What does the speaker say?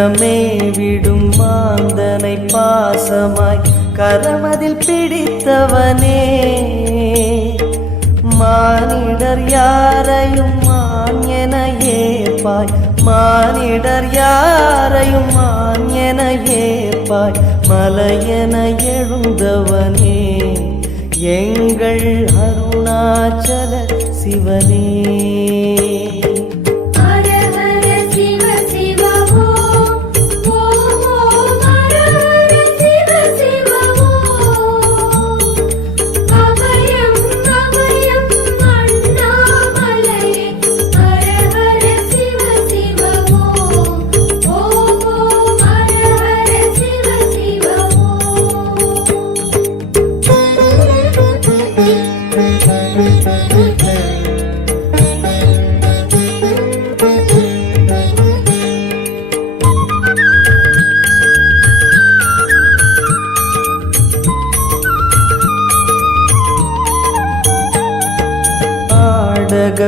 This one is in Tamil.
கானகமே விடும் மாந்தனை பாசமாய் கரமதில் பிடித்தவனே. மானிடர் யாரையும் மான் என ஏற்பாய் மானிடர் யாரையும் மான் என ஏற்பாய் மலையென எழுந்தவனே. எங்கள் அருணாச்சல சிவனே.